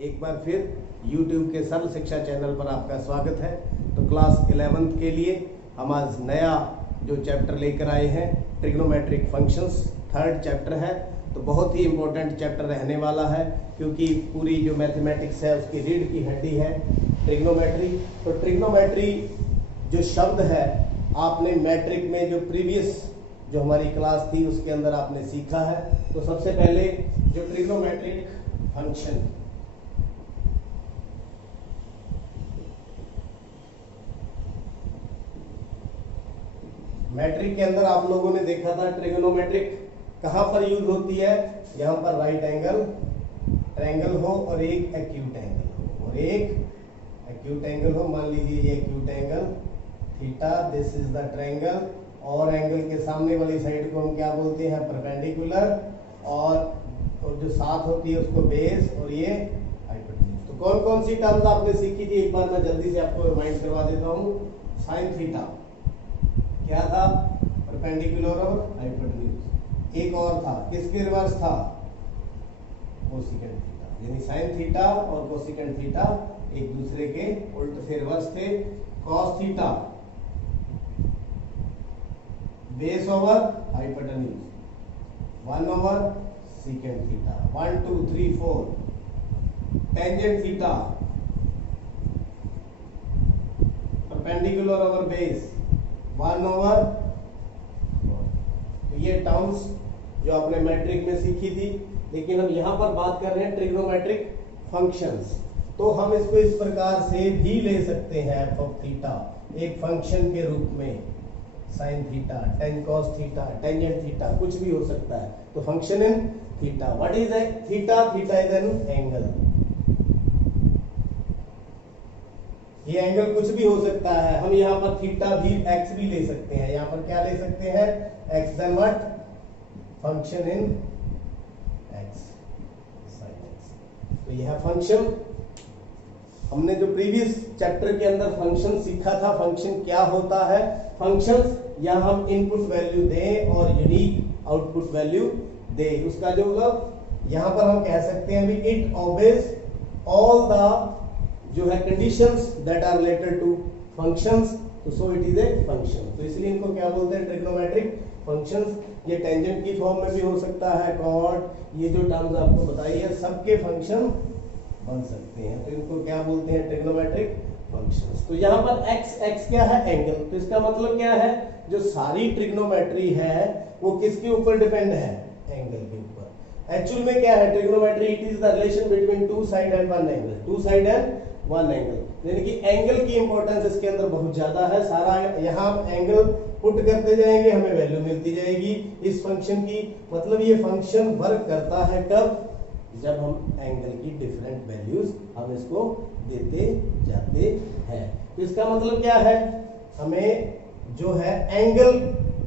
एक बार फिर YouTube के सरल शिक्षा चैनल पर आपका स्वागत है। तो क्लास 11th के लिए हम आज नया जो चैप्टर लेकर आए हैं, ट्रिग्नोमेट्रिक फंक्शंस, थर्ड चैप्टर है। तो बहुत ही इम्पोर्टेंट चैप्टर रहने वाला है, क्योंकि पूरी जो मैथमेटिक्स है उसकी रीढ़ की हड्डी है ट्रिग्नोमेट्री। तो ट्रिग्नोमेट्री जो शब्द है, आपने मैट्रिक में जो प्रीवियस जो हमारी क्लास थी उसके अंदर आपने सीखा है। तो सबसे पहले जो ट्रिग्नोमेट्रिक फंक्शन, मैट्रिक के अंदर आप लोगों ने देखा था ट्रिग्नोमेट्रिक कहां पर यूज होती है। यहां पर राइट एंगल ट्रायंगल हो और एक एक्यूट एंगल हो, मान लीजिए ये acute angle theta, this is the triangle, और एंगल के सामने वाली साइड को हम क्या बोलते हैं, परपेंडिकुलर, और जो साथ होती है उसको बेस, और ये हाइपोटेन्यूज। तो कौन कौन सी टर्म्स आपने सीखी थी, एक बार मैं जल्दी से आपको रिमाइंड करवा देता हूँ। साइन थीटा क्या था, परपेंडिकुलर और हाइपोटेन्यूज। एक और था, किसके रिवर्स था, कोसेकेंट थीटा, यानी साइन थीटा और कोसेकेंट थीटा एक दूसरे के उल्टे से रिवर्स थे। Cos theta base over hypotenuse, 1 over secant theta, 1 2 3 4। Tangent theta perpendicular over base, 1 over. तो ये टर्म्स जो आपने मैट्रिक में सीखी थी, लेकिन हम यहां पर बात कर रहे हैं ट्रिग्नोमेट्रिक फंक्शंस। तो हम इसको इस प्रकार से भी ले सकते हैं, एफ ऑफ थीटा एक फंक्शन के रूप में, sine theta, ten cos theta, tangent theta, कुछ भी हो सकता है। तो function in theta, what is theta, theta is an angle. ये एंगल कुछ भी हो सकता है। हम यहाँ पर थीटा भी एक्स भी ले सकते हैं। यहाँ पर क्या ले सकते हैं, x, then what, function in x, sine x. तो यह फंक्शन, हमने जो प्रीवियस चैप्टर के अंदर फंक्शन सीखा था, फंक्शन क्या होता है। फंक्शंस या हम इनपुट वैल्यू दें और यूनिक आउटपुट वैल्यू दें, उसका जो मतलब यहाँ पर हम कह सकते हैं भी इट ओबेज ऑल द जो है conditions that are related to functions, तो so it is a function. तो इसलिए इनको क्या बोलते हैं, ट्रिग्नोमेट्रिक फंक्शंस। ये टेंजेंट की फॉर्म में भी हो सकता है, कॉट, ये जो टर्म्स आपको बताई है सबके फंक्शन बन सकते हैं। तो इनको क्या बोलते हैं, ट्रिग्नोमेट्रिक फंक्शंस। तो यहाँ पर x क्या है, एंगल। तो इसका मतलब क्या है, जो सारी ट्रिग्नोमेट्री है वो किसके ऊपर डिपेंड है, एंगल के ऊपर। एक्चुअल में क्या है trigonometry, it is the relation between two side and one angle, two side and one angle. यानी कि एंगल की इंपॉर्टेंस इसके अंदर बहुत ज्यादा है। सारा यहाँ एंगल पुट करते जाएंगे, हमें वैल्यू मिलती जाएगी इस फंक्शन की। मतलब ये फंक्शन वर्क करता है कब, जब हम एंगल की डिफरेंट वैल्यूज हम इसको देते जाते हैं। तो इसका मतलब क्या है, हमें जो है एंगल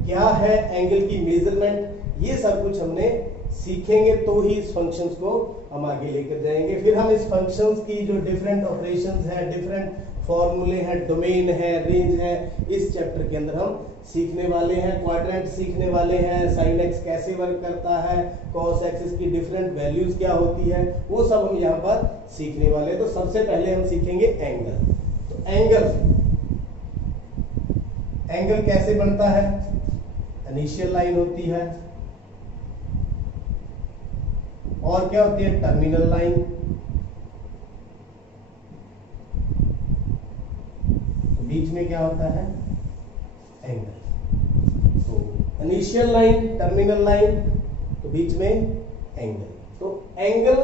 क्या है, एंगल की मेजरमेंट, ये सब कुछ हमने सीखेंगे तो ही इस फंक्शंस को हम आगे लेकर जाएंगे। फिर हम इस फंक्शंस की जो डिफरेंट ऑपरेशंस है, डिफरेंट फॉर्मूले हैं, डोमेन है, रेंज है, इस चैप्टर के अंदर हम सीखने वाले हैं। क्वाड्रेंट सीखने वाले हैं, साइन एक्स कैसे वर्क करता है, कॉस एक्स की डिफरेंट वैल्यूज क्या होती है, वो सब हम यहाँ पर सीखने वाले हैं। तो सबसे पहले हम सीखेंगे एंगल। तो एंगल कैसे बनता है, इनिशियल लाइन होती है, और क्या होती है, टर्मिनल लाइन। तो बीच में क्या होता है, एंगल। तो इनिशियल लाइन, टर्मिनल लाइन, तो बीच में एंगल। तो एंगल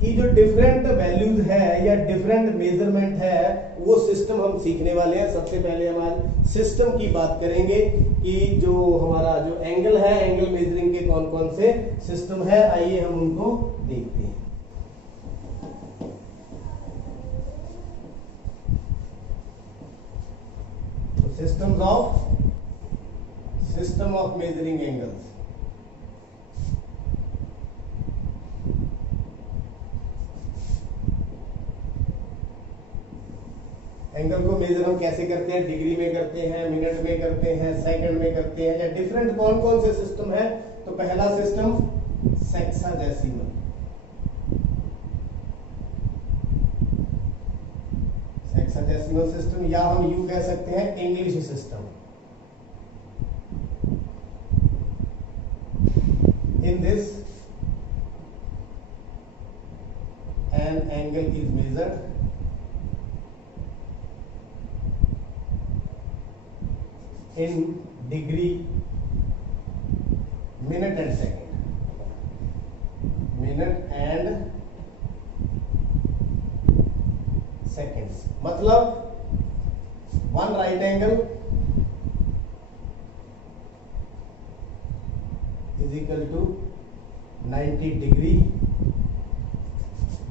की जो डिफरेंट वैल्यूज है या डिफरेंट मेजरमेंट है, वो सिस्टम हम सीखने वाले हैं। सबसे पहले हमारे सिस्टम की बात करेंगे कि जो हमारा जो एंगल है, एंगल मेजरिंग के कौन कौन से सिस्टम है, आइए हम उनको देखते हैं। तो system of measuring angles. Angle को मेजर हम कैसे करते हैं, डिग्री में करते हैं, मिनट में करते हैं, सेकंड में करते हैं, या डिफरेंट कौन कौन से सिस्टम है। तो पहला सिस्टम सेक्साडेसिमल, हेक्साडेसिमल सिस्टम, या हम यूं कह सकते हैं English system. In this an angle is measured in degree, minute and second, minute and seconds। मतलब one right angle is equal to 90 degree,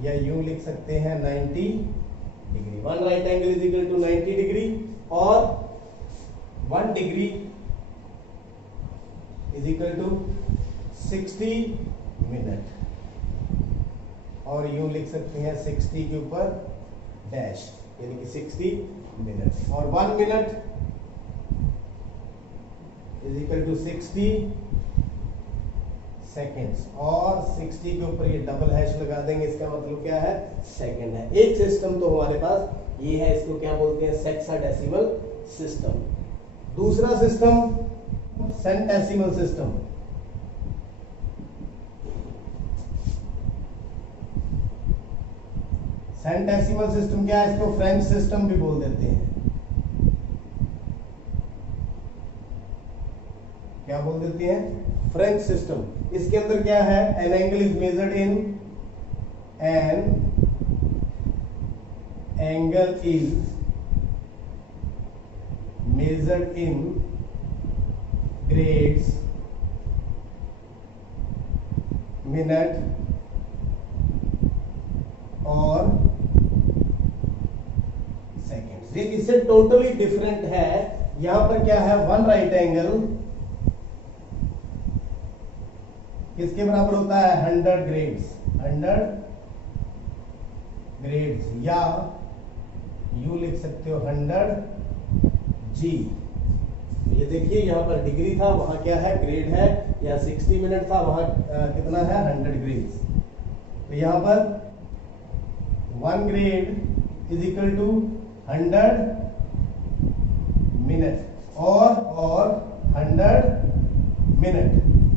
या यूं लिख सकते हैं 90 degree. One right angle is equal to 90 degree, और 1 degree is equal to 60 minute, और यूं लिख सकते हैं 60 के ऊपर डैश, यानी कि 60 मिनट, और 1 minute is equal to 60 seconds, और 60 के ऊपर ये डबल हैश लगा देंगे, इसका मतलब क्या है, सेकंड है। एक सिस्टम तो हमारे पास ये है, इसको क्या बोलते हैं, हेक्साडेसिमल सिस्टम। दूसरा system centesimal system. Centesimal system क्या है, इसको फ्रेंच सिस्टम भी बोल देते हैं। क्या बोल देते हैं, फ्रेंच सिस्टम। इसके अंदर क्या है, an angle is measured in, an angle is measured in grades, minute और सेकेंड्स। ये इससे टोटली डिफरेंट है। यहां पर क्या है, वन राइट एंगल किसके बराबर होता है, 100 ग्रेड्स, 100 ग्रेड्स, या यू लिख सकते हो 100 जी। ये देखिए यहां पर डिग्री था, वहां क्या है, ग्रेड है, या 60 मिनट था, वहां कितना है, 100 ग्रेड्स। तो यहां पर 1 grade is equal to 100 minute, और 100 मिनट।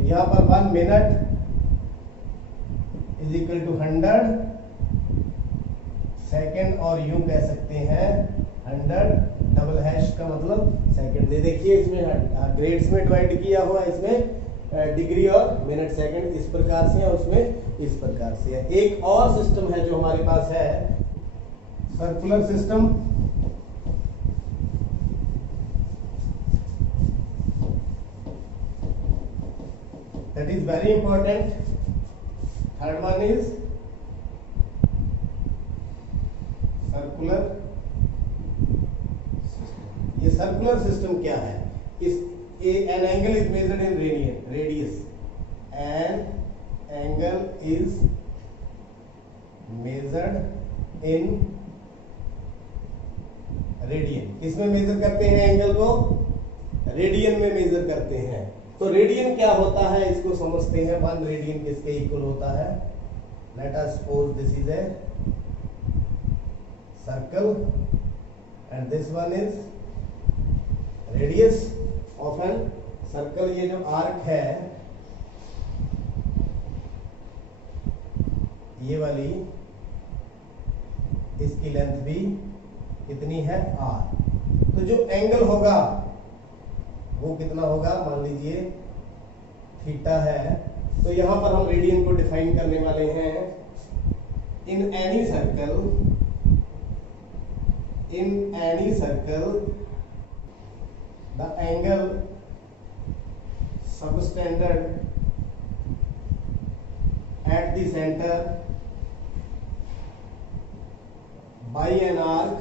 यहां पर 1 minute is equal to 100 second, और यूं कह सकते हैं 100 डबल हैश का मतलब सेकेंड। ये देखिए इसमें ग्रेड्स में डिवाइड किया हुआ है, इसमें डिग्री और मिनट सेकेंड इस प्रकार से है, उसमें इस प्रकार से है। एक और सिस्टम है जो हमारे पास है, circular system. That is very important. Third one is circular system. ये सर्कुलर सिस्टम क्या है, an angle is measured in radius. An angle is measured in radian. किसमें मेजर करते हैं एंगल को, रेडियन में मेजर करते हैं। तो रेडियन क्या होता है, इसको समझते हैं। 1 रेडियन किसके इक्वल होता है, let us suppose this is a circle and this one is radius of an circle. ये जो आर्क है, ये वाली, इसकी लेंथ भी कितनी है, r। तो जो एंगल होगा वो कितना होगा, मान लीजिए थीटा है। तो यहां पर हम रेडियन को डिफाइन करने वाले हैं। In any circle the angle subtended at the centre by an arc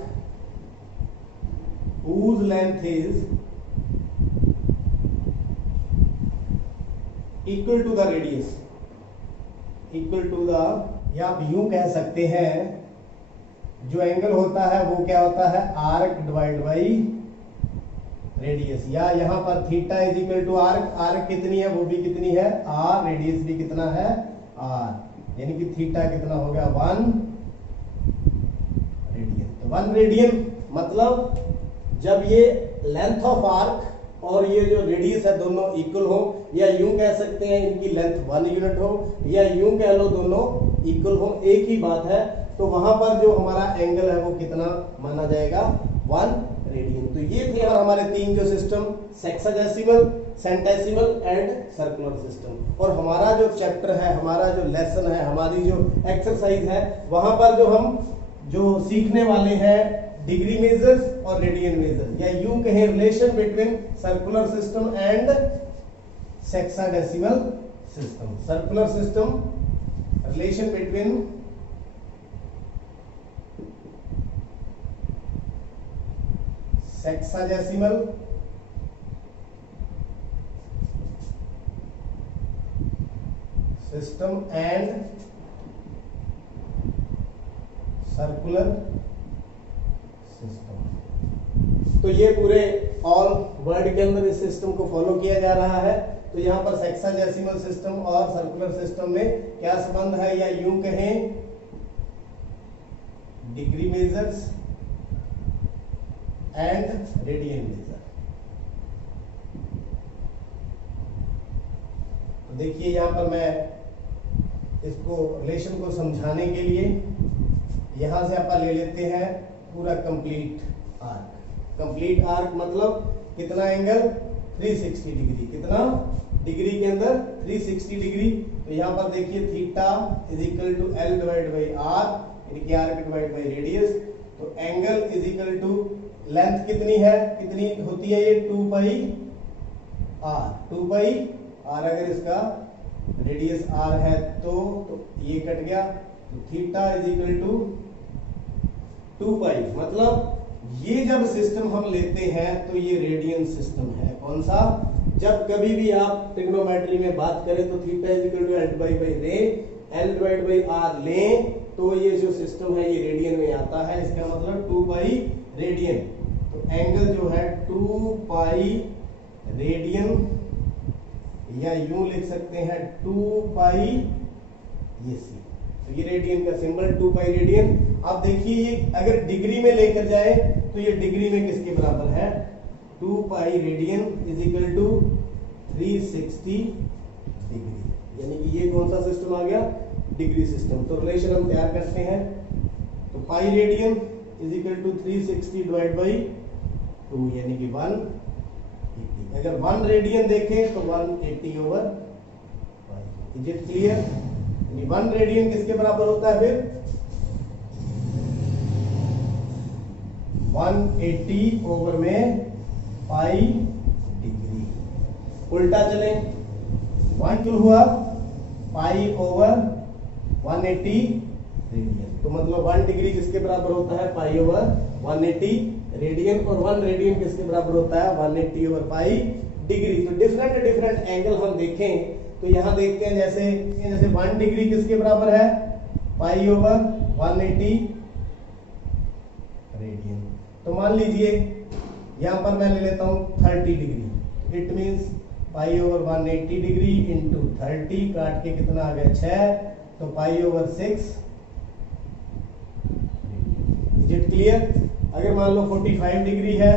whose length is equal to the radius, equal to the, या आप यूं कह सकते हैं जो एंगल होता है वो क्या होता है, आर्क डिवाइड बाई रेडियस। या यहां पर theta is equal to arc, arc कितनी है वो भी कितनी है r, रेडियस भी कितना है r, यानी कि थीटा कितना हो गया 1 रेडियन। तो 1 रेडियन मतलब जब ये लेंथ ऑफ आर्क और ये जो रेडियस है दोनों इक्वल हो, या यूं कह सकते हैं इनकी लेंथ 1 यूनिट हो, या यूं कह लो दोनों इक्वल हो, एक ही बात है, तो वहां पर जो हमारा एंगल है वो कितना माना जाएगा, 1 रेडियन। तो ये थे हमारे 3 जो system, sexadecimal, centesimal and circular system. और हमारा जो चैप्टर है, हमारा जो लेसन है, हमारी जो एक्सरसाइज है, वहां पर जो हम जो सीखने वाले हैं डिग्री मेजर्स और रेडियन मेजर, या यूं कहें relation between circular system and sexagesimal system. Circular system, relation between sexagesimal system and circular system. तो ये पूरे ऑल वर्ल्ड के अंदर इस सिस्टम को फॉलो किया जा रहा है। तो यहां पर सेक्साडेसिमल सिस्टम और सर्कुलर सिस्टम में क्या संबंध है, या यूं कहें degree measures and radian major. तो देखिए यहां पर मैं इसको रिलेशन को समझाने के लिए यहां से अपन ले लेते हैं पूरा कंप्लीट आर्क। कंप्लीट आर्क मतलब कितना एंगल, 360 डिग्री। कितना डिग्री के अंदर 360 डिग्री। तो यहां पर देखिए theta is equal to L divide by R, यानी कि आर्क डिवाइड बाई रेडियस। तो angle is equal to length कितनी है, कितनी होती है ये, 2 पाई आर। 2 पाई आर, अगर इसका रेडियस आर है तो ये कट गया, तो थीटा इज इक्वल टू 2 पाई। मतलब ये जब सिस्टम हम लेते हैं तो ये रेडियन सिस्टम है। कौन सा, जब कभी भी आप ट्रिग्नोमेट्री में बात करें तो theta is equal to L divide by R, L divide by R लें तो ये जो सिस्टम है ये रेडियन में आता है। इसका मतलब 2 पाई रेडियन। तो एंगल जो है 2 पाई रेडियन, या यूं लिख सकते हैं 2 पाई ये सी। तो ये रेडियन का सिंबल 2 पाई रेडियन। अब देखिए ये अगर डिग्री में लेकर जाए तो ये डिग्री में किसके बराबर है, 2 pi radian is equal to 360 degree. यानी कि ये कौन सा सिस्टम आ गया, डिग्री सिस्टम। तो रिलेशन हम तैयार करते हैं। तो pi radian is equal to 360 divide by 2, यानी कि 180। अगर 1 रेडियन देखें तो 180 over pi. Is it clear? 1 radian किसके बराबर होता है फिर, 180 ओवर में पाई डिग्री। उल्टा चले, 1 क्यों हुआ, पाई ओवर 180 रेडियन। तो मतलब 1 डिग्री किसके बराबर होता है, पाई ओवर 180 रेडियन, और 1 रेडियन किसके बराबर होता है, 180 ओवर पाई डिग्री। तो डिफरेंट डिफरेंट एंगल हम देखें तो यहां देखते हैं जैसे 1 डिग्री किसके बराबर है, पाई ओवर 180 रेडियन। तो मान लीजिए यहां पर मैं ले लेता हूं 30 degree. It means pi over 180 degree into 30, काट के कितना आ गया 6, तो pi over 6। Is it clear? अगर मान लो 45 डिग्री है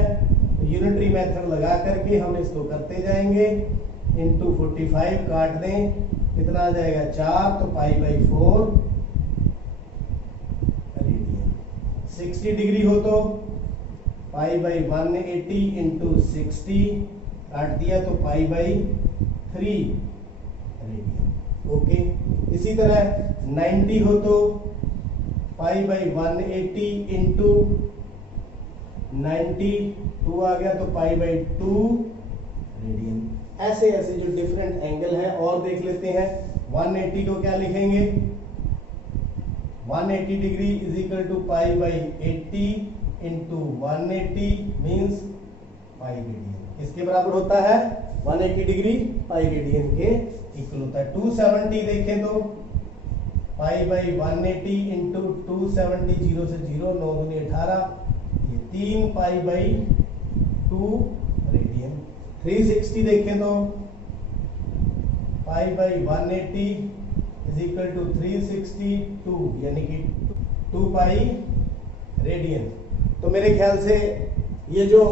तो यूनिटरी मेथड लगा करके हम इसको करते जाएंगे, इंटू 45 काट दें, कितना आ जाएगा 4, तो पाई बाई 4 रेडियन। 60 डिग्री हो तो पाई बाई 180 इंटू 60 काट दिया, तो पाई बाई 3 रेडियन। ओके, इसी तरह 90 हो तो पाई बाई 180 इंटू 90, 2 आ गया, तो पाई बाई 2 रेडियन। ऐसे ऐसे जो डिफरेंट एंगल है और देख लेते हैं। 180 को क्या लिखेंगे, 180 degree is equal to pi by 80 into 180 means pi radian. किसके बराबर होता है, 180 डिग्री पाई रेडियन के इक्वल होता है। 270 देखें तो पाई बाई 180 इंटू 270, 0 से 0, 9 दूनी 18, ये 3 पाई बाई 2 रेडियन। 360 देखें तो pi by 180 is equal to 362, यानी कि 2 पाई रेडियन। तो मेरे ख्याल से ये जो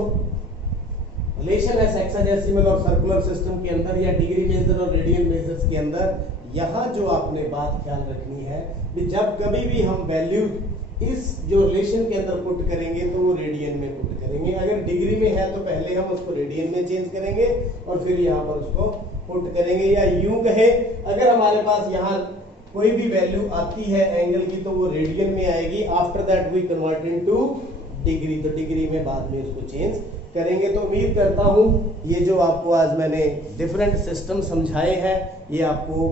रिलेशन है सेक्साडेसिमल और सर्कुलर सिस्टम के अंदर या डिग्री मेजर और रेडियन मेजर्स के अंदर, यहाँ जो आपने बात ख्याल रखनी है कि जब कभी भी हम वैल्यू इस जो रिलेशन के अंदर पुट करेंगे तो वो रेडियन में पुट करेंगे। अगर डिग्री में है तो पहले हम उसको रेडियन में चेंज करेंगे और फिर यहाँ पर उसको पुट करेंगे। या यूं कहे, अगर हमारे पास यहाँ कोई भी वैल्यू आती है एंगल की तो वो रेडियन में आएगी। After that we convert into degree, तो डिग्री में बाद में उसको चेंज करेंगे। तो उम्मीद करता हूं ये जो आपको आज मैंने डिफरेंट सिस्टम समझाए हैं ये आपको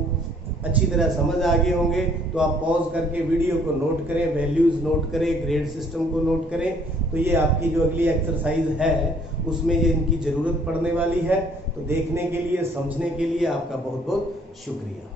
अच्छी तरह समझ आ गए होंगे। तो आप पॉज करके वीडियो को नोट करें, वैल्यूज नोट करें, ग्रेड सिस्टम को नोट करें। तो ये आपकी जो अगली एक्सरसाइज है उसमें ये इनकी जरूरत पड़ने वाली है। तो देखने के लिए, समझने के लिए आपका बहुत बहुत शुक्रिया।